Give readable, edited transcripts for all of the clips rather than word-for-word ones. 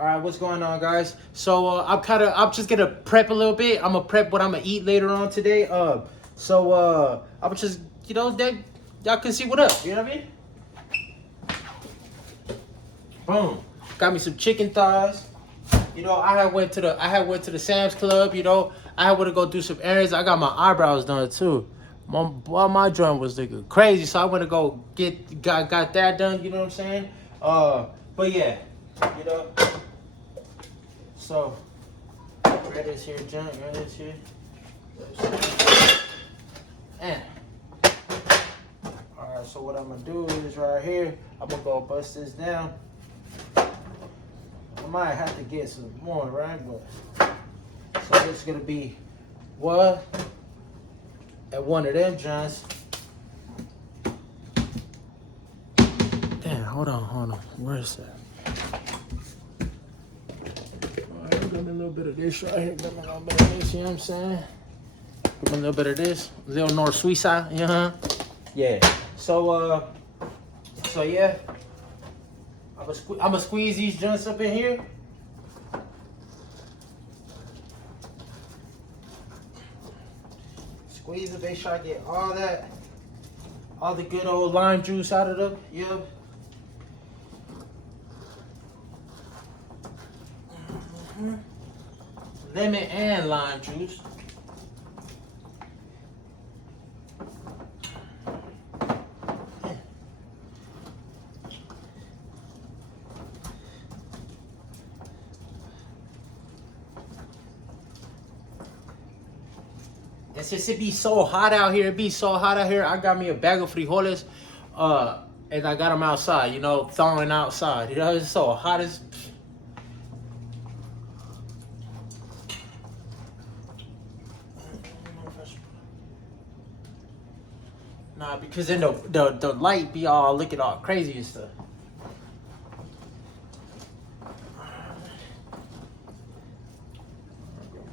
All right, what's going on, guys? So I'm just gonna prep a little bit. I'm gonna prep what I'm gonna eat later on today. I'm just, that y'all can see what up. You know what I mean? Boom. Got me some chicken thighs. I had went to the Sam's Club. I had to go do some errands. I got my eyebrows done too. My joint was looking crazy, so I went to go got that done. You know what I'm saying? But yeah, you know. So, right this here, joint, right this here. And, alright, so what I'm gonna do is right here, I'm gonna go bust this down. I might have to get some more, right? But, so it's gonna be what? At one of them joints. Damn, hold on. Where is that? Give me a little bit of this right here. Give me a little bit of this, you know what I'm saying? Give me a little bit of this. Little North Suiza, Yeah. So yeah. I'm gonna squeeze these joints up in here. Squeeze it, make sure I get all the good old lime juice out of them. Yeah. Lemon and lime juice. And since it be so hot out here, I got me a bag of frijoles, and I got them outside, thawing outside. It's so hot as. Nah, because then the light be all looking all crazy and stuff.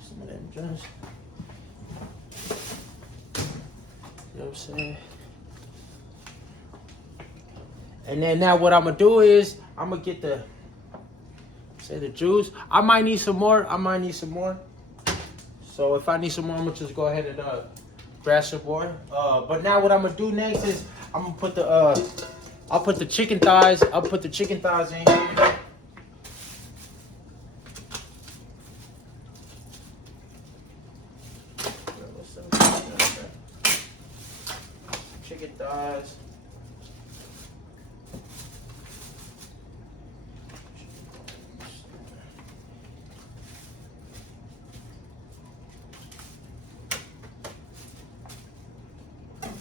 Some of them joints. You know what I'm saying? And then now what I'm gonna do is I'm gonna get the juice. I might need some more. So if I need some more, I'm gonna just go ahead and grab some more. But now what I'm gonna do next is I'm gonna put I'll put the chicken thighs. I'll put the chicken thighs in here. Chicken thighs.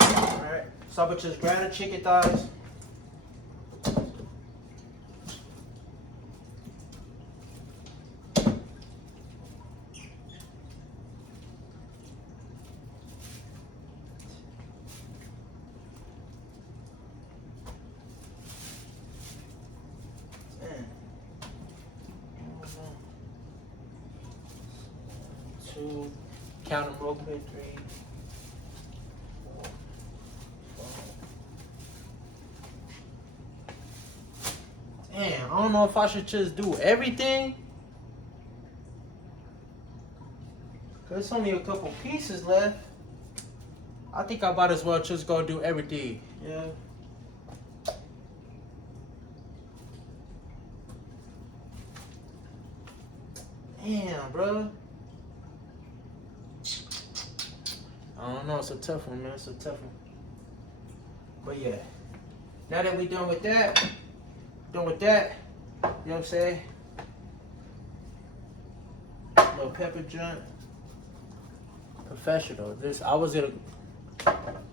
Alright, so I'm gonna just grab the chicken thighs. Two, count them real quick, 3, 4, 5. Damn, I don't know if I should just do everything. Cause it's only a couple pieces left. I think I might as well just go do everything. Yeah. Damn, bro. I don't know, it's a tough one, man. It's a tough one. But yeah. Now that we done with that, you know what I'm saying? Little pepper joint. Professional. I was in a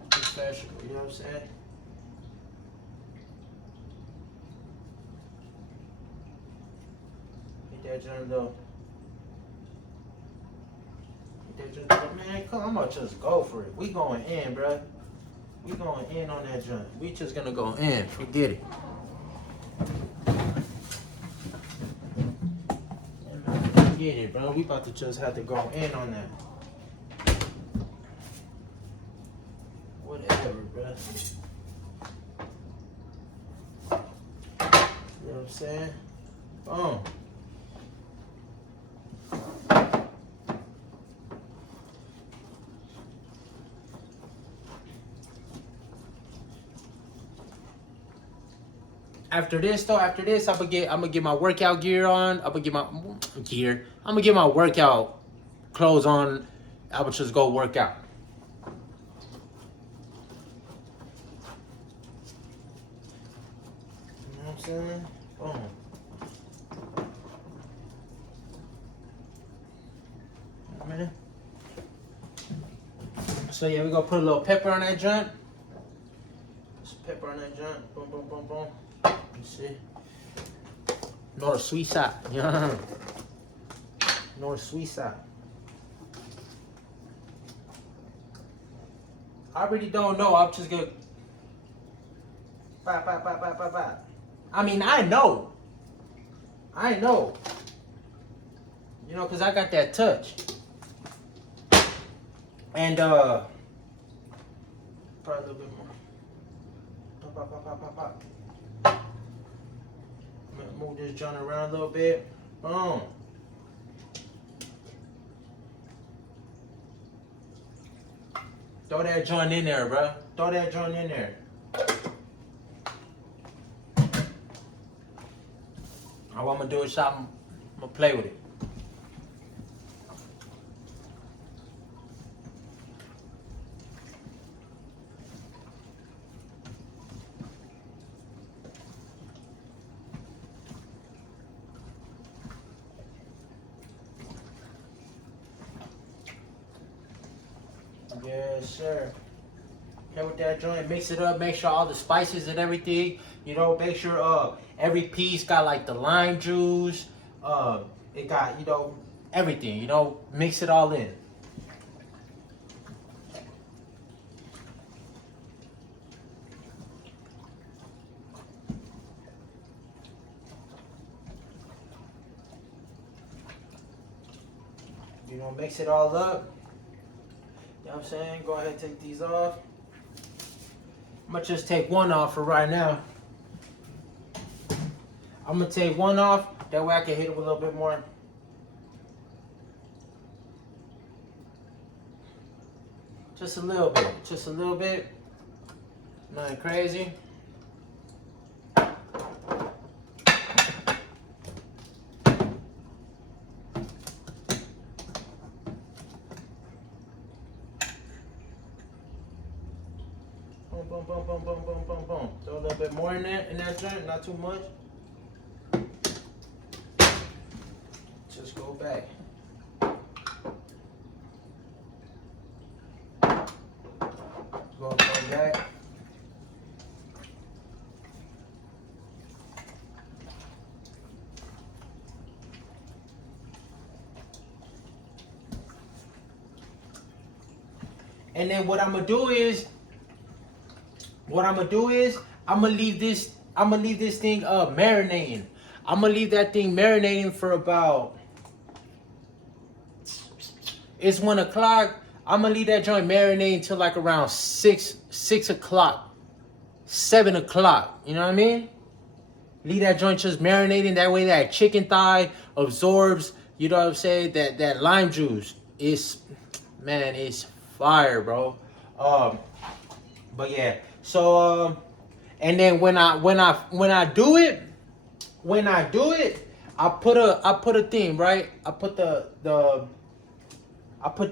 professional, you know what I'm saying? Get that joint though. Man, come on, I'm gonna just go for it. We going in, bro. We going in on that joint. We just gonna go in. Forget it. Forget it, bro. We about to just have to go in on that. Whatever, bro. You know what I'm saying? Boom. After this, I'm gonna get my workout gear on. I'm gonna get my workout clothes on. I would just go work out. You know what I'm saying? Boom. Man. So yeah, we gonna put a little pepper on that joint. Just pepper on that joint. Boom, boom, boom, boom. You see? North sweet side. Yeah. North sweet side. I really don't know. I'm just gonna. Bye. I mean, I know. You know, cause I got that touch. And probably a little bit more. Pop. I'm gonna move this joint around a little bit. Boom. Throw that joint in there, bro. Throw that joint in there. All I'm gonna do is I'm gonna play with it. Yes, sir. Play with that joint, mix it up, make sure all the spices and everything, you know, make sure every piece got like the lime juice, it got, you know, everything, you know, mix it all in. You know, mix it all up. You know what I'm saying? Go ahead and take these off. I'm gonna just take one off for right now. I'm gonna take one off, that way I can hit it with a little bit more. Just a little bit. Nothing crazy. Boom. Throw a little bit more in there, in that joint, not too much. Just go back. Go back. And then what I'm gonna do is I'm gonna leave this thing marinating. I'm gonna leave that thing marinating for about, it's 1 o'clock. I'm gonna leave that joint marinating till like around 6 o'clock, 7 o'clock. You know what I mean? Leave that joint just marinating. That way that chicken thigh absorbs, you know what I'm saying, that lime juice. It's fire, bro. But yeah. So and then when I do it, I put a thing, right? I put the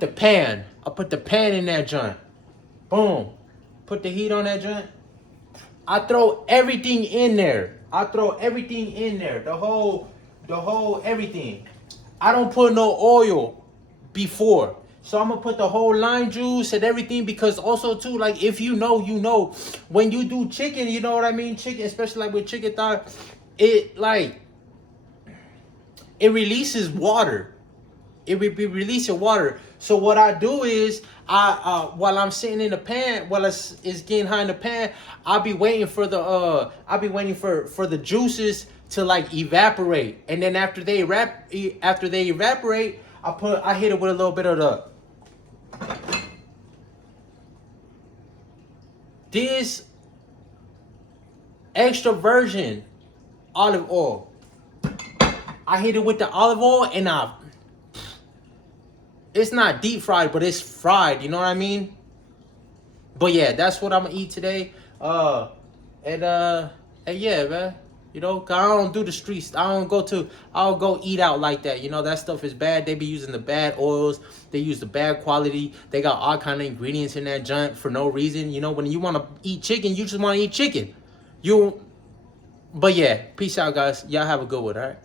pan in that joint. Boom. Put the heat on that joint. I throw everything in there. The whole everything. I don't put no oil before. So I'm gonna put the whole lime juice and everything, because also too, like, if you know, when you do chicken, you know what I mean? Chicken, especially like with chicken thigh, it releases water. It will be releasing water. So what I do is while I'm sitting in the pan, while it's getting hot in the pan, I'll be waiting for the juices to like evaporate. And then after they evaporate, I hit it with a little bit of this extra virgin olive oil. I hit it with the olive oil, and it's not deep fried, but it's fried, you know what I mean? But yeah, that's what I'm gonna eat today. And yeah, man. You know, 'cause I don't do the streets. I don't go eat out like that. You know, that stuff is bad. They be using the bad oils. They use the bad quality. They got all kind of ingredients in that joint for no reason. You know, when you want to eat chicken, you just want to eat chicken. But yeah, peace out, guys. Y'all have a good one, all right?